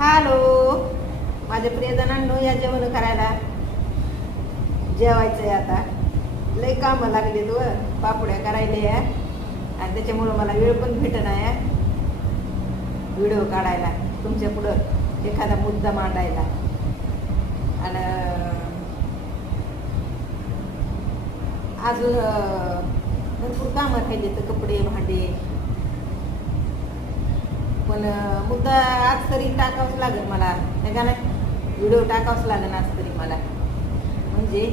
Hello माझ्या प्रियजनांनो, या जेवण करायला जेवायचंय. आता लय कामं लागलेत व पापड्या करायला या, आणि त्याच्यामुळं मला वेळ पण भेटत आहे व्हिडिओ काढायला, तुमच्या पुढं एखादा मुद्दा मांडायला. आणि अजून भरपूर कामं राहिली तर कपडे भांडे, पण मुद्दा आज तरी टाकावंच लागेल मला, नाही का नाही, व्हिडिओ टाकावंच लागेल आज तरी मला. म्हणजे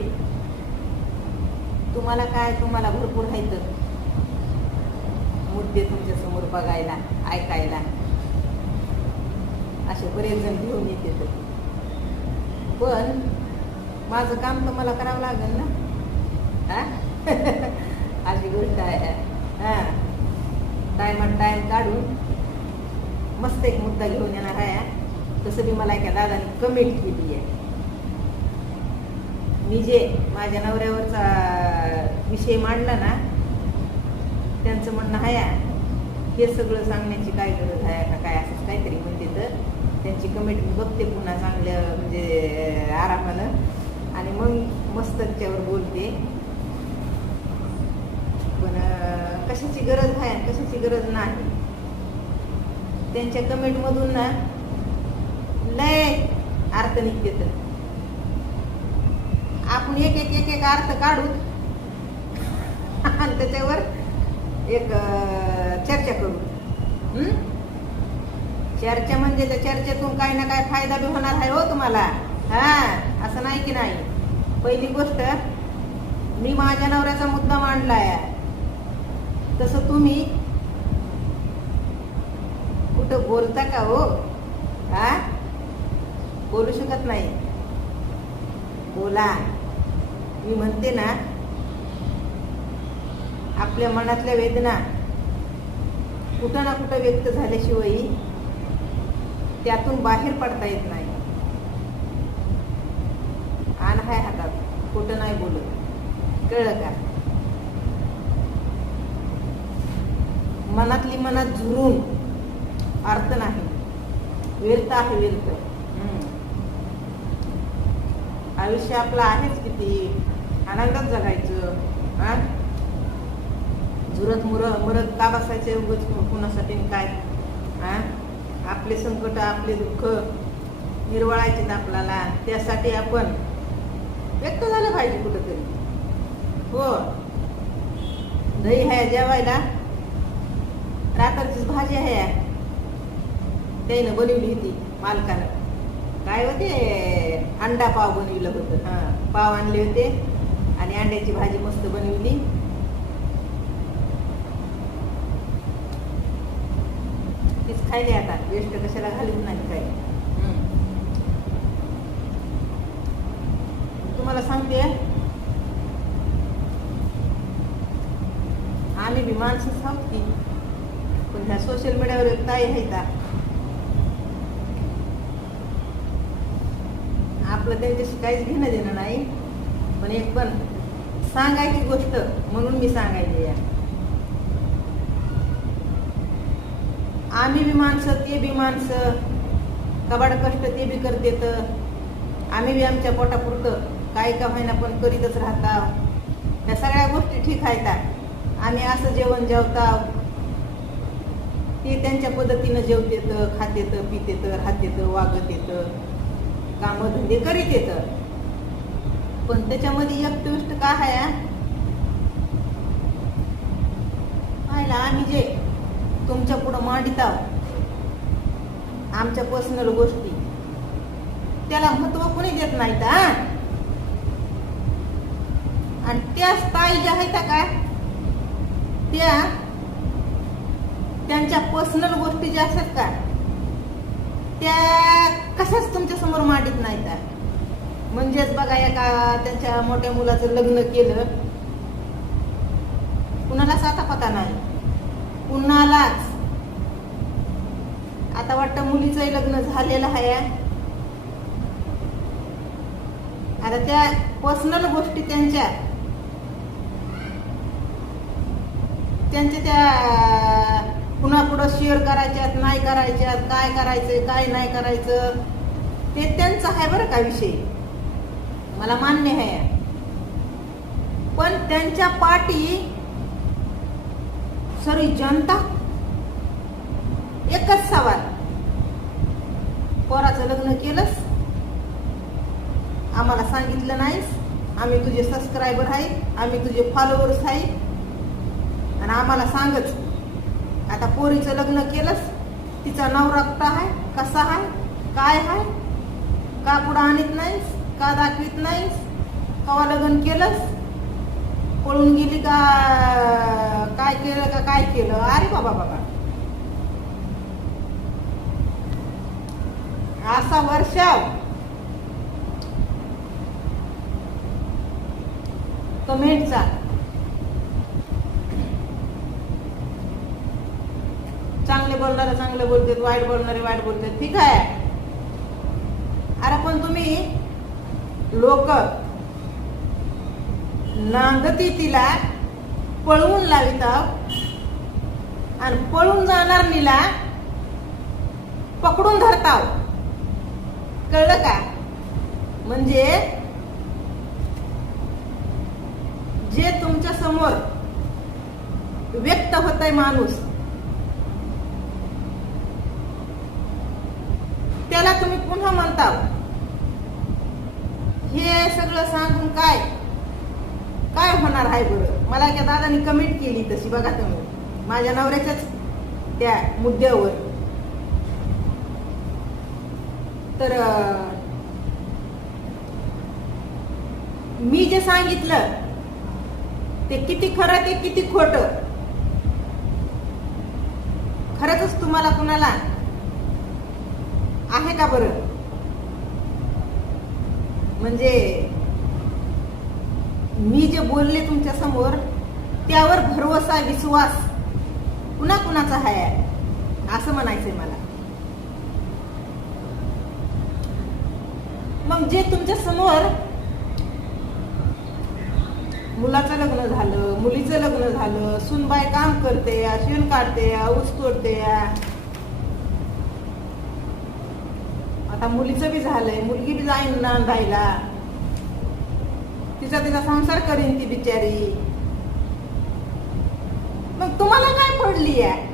तुम्हाला भरपूर आहेत मुद्दे तुमच्या समोर बघायला, ऐकायला, असे बरेच जण घेऊन येते. पण माझं काम तर मला करावं लागेल ना, अशी गोष्ट आहे. टायमात टाइम काढून मस्त एक मुद्दा घेऊन येणार आहे. तसं बी मला एका दादाने कमेंट केली आहे. मी जे माझ्या नवऱ्यावरचा विषय मांडला ना, त्यांचं म्हणणं आहे हे सगळं सांगण्याची काय गरज आहे का काय, असंच काहीतरी म्हणते. तर त्यांची कमेंट मी बघते पुन्हा चांगलं, म्हणजे आरामानं, आणि मग मस्त त्याच्यावर बोलते. पण कशाची गरज आहे कशाची गरज नाही, त्यांच्या कमेंट मधून ना लय अर्थ निघते. तर आपण एक एक एक एक अर्थ काढू आणि त्याच्यावर एक चर्चा करू. चर्चा म्हणजे त्या चर्चेतून काही ना काही फायदा बी होणार आहे हो तुम्हाला. असं नाही की नाही. पहिली गोष्ट, मी माझ्या नवऱ्याचा मुद्दा मांडलाय, तसं तुम्ही कुठं बोलता का हो? बोलू शकत नाही. बोला. मी म्हणते ना, आपल्या मनातल्या वेदना कुठं ना कुठं व्यक्त झाल्याशिवाय त्यातून बाहेर पडता येत नाही. आण हाय हातात, कुठं नाही बोलत, कळलं का? मनातली मनात झुरून अर्थ नाही, व्यर्थ आहे, व्यर्थ. आयुष्य आपलं आहेच किती, आनंदात जगायचं. झुरत मरत का बसायचे उगाच कुणासाठी काय? आपले संकट, आपले दुःख निर्वळायचे आपल्याला, त्यासाठी आपण व्यक्त झालं पाहिजे कुठंतरी. हो, दही आहे जेवायला, रात्रीचीच भाजी आहे, त्यानं बनवली होती मालकानं. काय होते, अंडा पाव बनविलं होतं. पाव आणले होते आणि अंड्याची भाजी मस्त बनवली. तीच खायली. आता वेस्ट कशाला घालून नाही काय. तुम्हाला सांगते, आम्ही बी माणसंच आहोत की, पण ह्या सोशल मीडियावर एक ताई आहे का, आपलं त्यांच्याशी काहीच घेणं देणं नाही. पण एक पण सांगायची गोष्ट म्हणून मी सांगायची आहे. आम्ही बी माणसं, ते बी माणसं, कबाड कष्ट ते बी करतेत. आम्ही बी आमच्या पोटापुरतं काही का होईना पण करीतच राहता. या सगळ्या गोष्टी ठीक आहेत. आम्ही असं जेवण जेवता, ते त्यांच्या पद्धतीनं जेवतेत, खातेत, पितेत, राहतेत, वागत येतं, कामधंदे करीत येत. पण त्याच्यामध्ये एक ट्विस्ट काय आहे, पाहिला आम्ही जे तुमच्या पुढं मांडित आहोत, आमच्या पर्सनल गोष्टी, त्याला महत्व कोणी देत नाहीत. आणि त्या ताई ज्या आहेत का, त्या त्यांच्या पर्सनल गोष्टी ज्या असतात का, त्या कशाच तुमच्या समोर मांडित नाहीत. म्हणजेच बघा, एका त्यांच्या मोठ्या मुलाचं लग्न केलं, कुणालाच आता पता नाही, कुणालाच. आता वाटतं मुलीचंही लग्न झालेलं आहे. आता त्या पर्सनल गोष्टी त्यांच्या त्या पुढं शेअर करायच्यात नाही करायच्यात, काय करायचं काय नाही करायचं ते त्यांचं आहे बरं का विषय, मला मान्य आहे. पण त्यांच्या पाठी सरी जनता एकच सवाल, पोराचं लग्न केलंस, आम्हाला सांगितलं नाहीस, आम्ही तुझे सबस्क्रायबर आहे, आम्ही तुझे फॉलोअर्स आहे आणि आम्हाला सांगच. आता पोरीचं लग्न केलंस, तिचा नवरा कुठं आहे, कसा आहे, काय आहे, का पुढं आणत नाहीस, का दाखवित नाहीस, कवा लग्न केलंस, पळून गेली का, काय केलं का काय केलं. अरे बाबा बाबा, असा वर्ष कमेंटचा चांगले बोलणारे चांगले बोलतात, वाईट बोलणारे वाईट बोलतात, ठीक आहे. अरे पण तुम्ही लोक नांदती तिला पळवून लावित आणि पळून जाणार नीला पकडून धरताव, कळलं का. म्हणजे जे तुमच्या समोर व्यक्त होतय माणूस, त्याला तुम्ही पुन्हा म्हणता. हे सगळं सांगून काय काय होणार आहे बरं. मला त्या दादानी कमेंट केली तशी, बघा तुम्ही, माझ्या नवऱ्याच्याच त्या मुद्द्यावर. तर मी जे सांगितलं ते किती खरं ते किती खोटं, खरंच तुम्हाला कुणाला आहे का बरं. म्हणजे मी जे बोलले तुमच्या समोर त्यावर भरवसा विश्वास कुणा कुणाचा आहे असं म्हणायचंय मला. मग जे तुमच्या समोर मुलाचं लग्न झालं, मुलीचं लग्न झालं, सुनबाई काम करते, शेण काढते, ऊस तोडते, आता मुलीचं बी झालंय, मुलगी बी जाईन नांदायला, तिचा तिचा संसार करीन ती बिचारी. मग तुम्हाला काय पडली आहे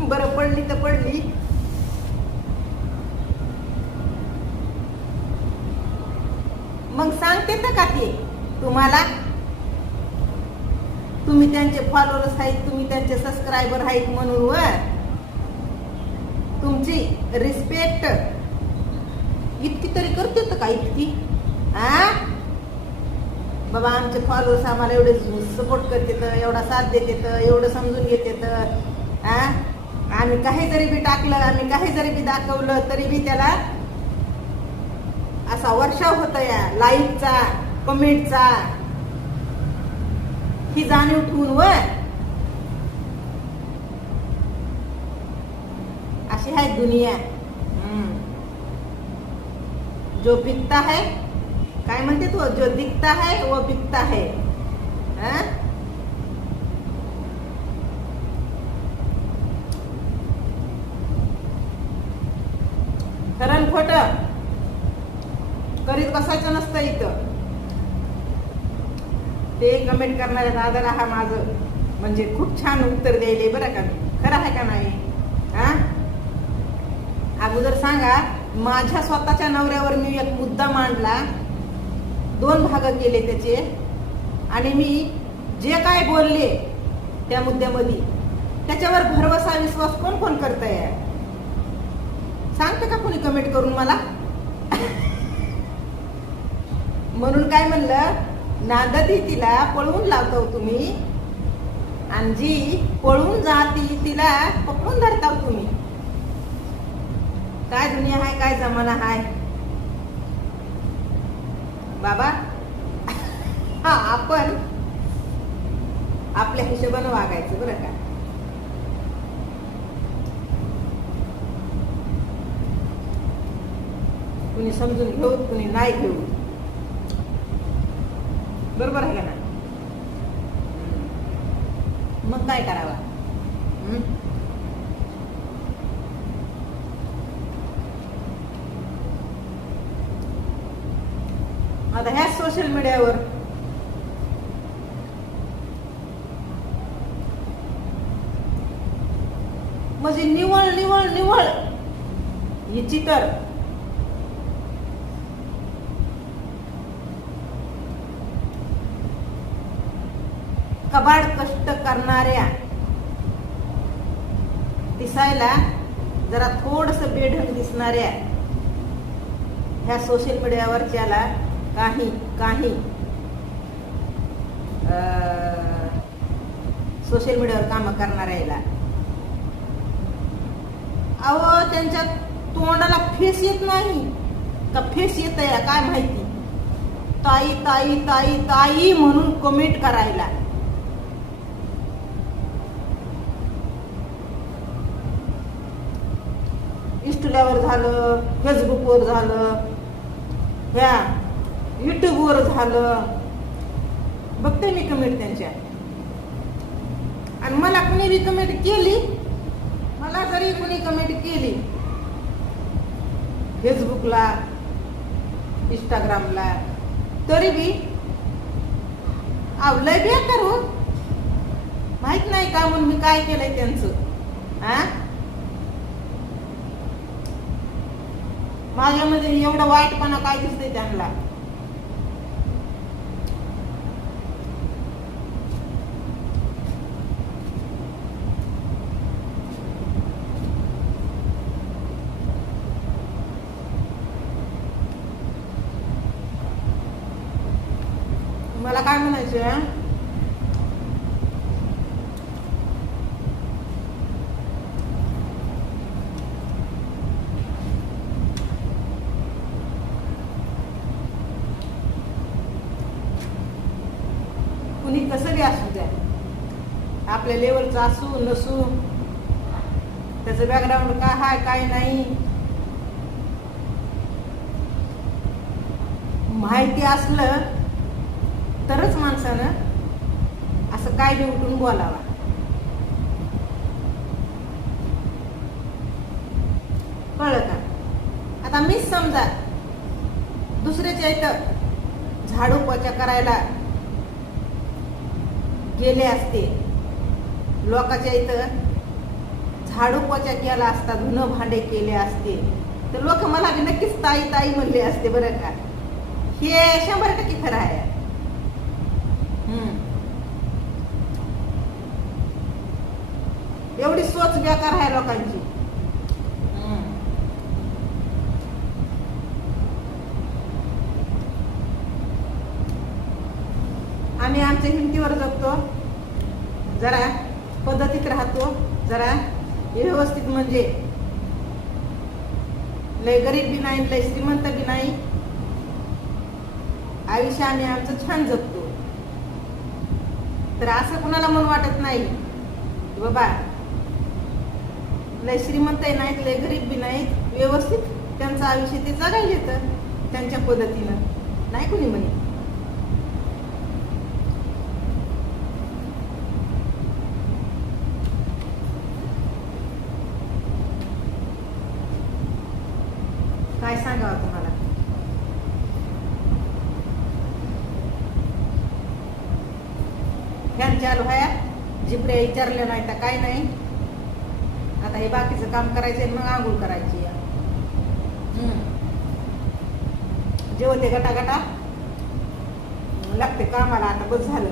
बरं, पडली तर पडली. मग सांगते तर का ते तुम्हाला, तुम्ही त्यांचे फॉलोअर्स आहेत, तुम्ही त्यांचे सबस्क्रायबर आहेत म्हणून व तुमची रिस्पेक्ट इतकी तरी करते का इतकी. बाबा आमचे फॉलोअर्स आम्हाला एवढे सपोर्ट करते, एवढा साथ देते, एवढं समजून घेते, आम्ही काही जरी बी टाकलं, आम्ही काही जरी बी दाखवलं तरी बी त्याला असा वर्षाव होता या लाईकचा, कमेंटचा. ही जाणीव ठेवून व अशी है दुनिया. जो बिकता है, काय म्हणते तो, जो दिखता है वो बिकता है. खरं खोटं करीत बसायचं नसतं इथं. ते कमेंट करणाऱ्या दादाला हा माझं म्हणजे खूप छान उत्तर द्यायले बरं का. खरं आहे का नाही. अगोदर सांगा, माझ्या स्वतःच्या नवऱ्यावर मी एक मुद्दा मांडला, 2 भाग केले त्याचे, आणि मी जे काय बोलले त्या मुद्द्यामध्ये त्याच्यावर भरवसा विश्वास कोण कोण करतंय सांगते का कोणी कमेंट करून मला. म्हणून काय म्हणलं, नांदती तिला पळवून लावतो तुम्ही, आणि जी पळून जाती तिला पकडून धरताव तुम्ही. काय दुनिया आहे, काय जमाना आहे बाबा. हा, आपण आपल्या हिशोबानं वागायचं बरं का. कुणी समजून घेऊ, कुणी नाही घेऊ, बरोबर आहे का ना. मग काय करावा? आता ह्या सोशल मीडियावर म्हणजे निवळ निवळ निवळ हिची तर कबाड कष्ट करणाऱ्या, दिसायला जरा थोडस बेढंग दिसणाऱ्या ह्या सोशल मीडियावरच्याला काही काही सोशल मीडियावर काम करणाऱ्याला अहो त्यांच्या तोंडाला फेस येत नाही का फेस येत आहे काय माहिती, ताई ताई ताई ताई म्हणून कमेंट करायला. इंस्टाग्रामवर झालं, फेसबुकवर झालं, ह्या युट्यूबवर झालं, बघते मी कमेंट त्यांच्या. आणि मला कुणी बी कमेंट केली, मला जरी कुणी कमेंट केली फेसबुकला इंस्टाग्रामला, तरी बी लय बेकार हो, माहित नाही का म्हणून मी काय केलंय त्यांचं. माझ्यामध्ये एवढं वाईटपणा काय दिसतंय त्यांना. मला काय म्हणायचं, कुणी कसं बी असू द्या, आपल्या लेवलचं असू नसू, त्याचं बॅकग्राऊंड काय हाय काय नाही माहिती असलं तरच माणसानं असं काय बी उठून बोलावा. कळलं का? आता मीच समजा दुसऱ्याच्या इथं झाडू पोछा करायला गेले असते, लोकांच्या इथं झाडू पोछा केला असता, धुणं भांडे केले असते, तर लोक मला बी नक्कीच ताई ताई म्हणले असते. बरं का, हे 100% खरं आहे. एवढी सोच बेकार आहे लोकांची. आम्ही आमच्या हिमतीवर जगतो, जरा पद्धतीत राहतो, जरा व्यवस्थित, म्हणजे लय गरीब बी नाही लय श्रीमंत बी नाही, आयुष्य आम्ही आमचं छान जगतो. तर असं कुणाला मन वाटत नाही बाबा लय श्रीमंत नाहीत लय गरीब बी नाहीत, व्यवस्थित त्यांचं आयुष्य ते जगायला येतं त्यांच्या पद्धतीनं, नाही कुणी म्हणे. काय सांगावं तुम्हाला. फॅन चालू आहे, जिपरे विचारले नाही तर काय नाही. आता हे बाकीचं काम करायचंय, मग आंघोळ करायची. जेवते गटागटा लागते कामाला, आता बस झालं.